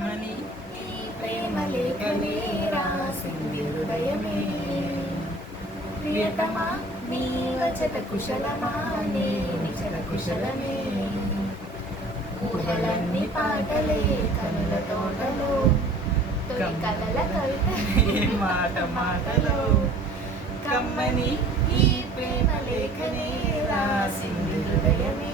మని ప్రేమ లేఖలే రాసింది హృదయమే. ప్రియతమా నీ వచట కుశలమా నీ నిచట కుశలమే. ఊహలన్నీ పాటలే కనుల తోటలో తొలి కలల కవిత మాట మాటలో. కమ్మని ఈ ప్రేమ లేఖనే రాసింది హృదయమే.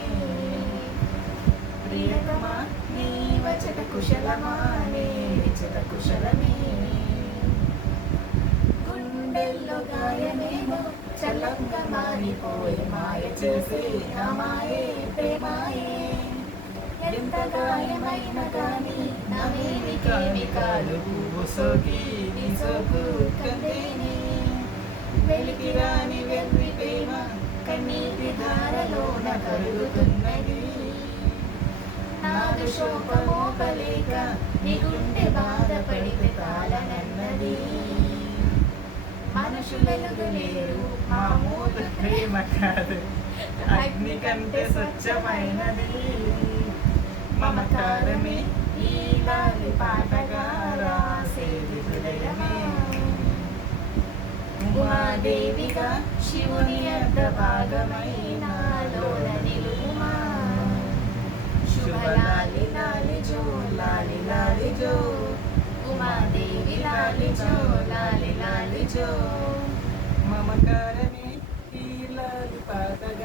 ప్రియతమా నీ వచట కుశలమా నీ నిచట కుశలమే. గుండెల్లో గాయమేమో చల్లంగా మారిపోయి మాయ చేసే నా మాయే ప్రేమాయే. ఎంత గాయమైన గాని నా మేనికేమి కాదు పువ్వు సోకి నీ సోకు కందేనే. వెలికి రాని వెర్రి ప్రేమ కన్నీటి ధారలోన కరుగుతున్నది. నాదు శోకమోపలేక నీ గుండె బాధపడితే తాళనన్నది. మనుషులెలుగు లేరు మామూలు ప్రేమ కాదు అగ్ని కంటే స్వచ్ఛమైనది. మమకారమే ఈ లాలి పాటగా రాసేది హృదయమే. ఉమాదేవిగా శివుని అర్ధ భాగమైనాలోన నిలువుమా. శుభలాలి లాలి జో లాలి లాలి జో. ఉమాదేవి లాలి జో లాలి లాలి జో. మమకారమే ఈ లాలి పాటగా